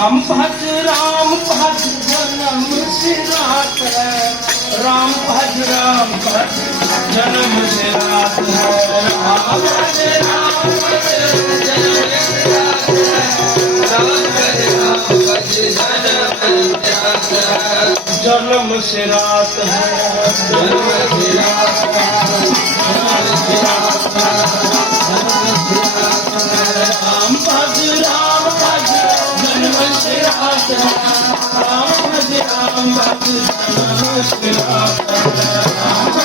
राम भज जन्म सिरात है। राम भज जन्म सिरात है। राम भज जन्म सिरात है। राम भज जन्म सिरात है। राम भज जन्म सिरात है।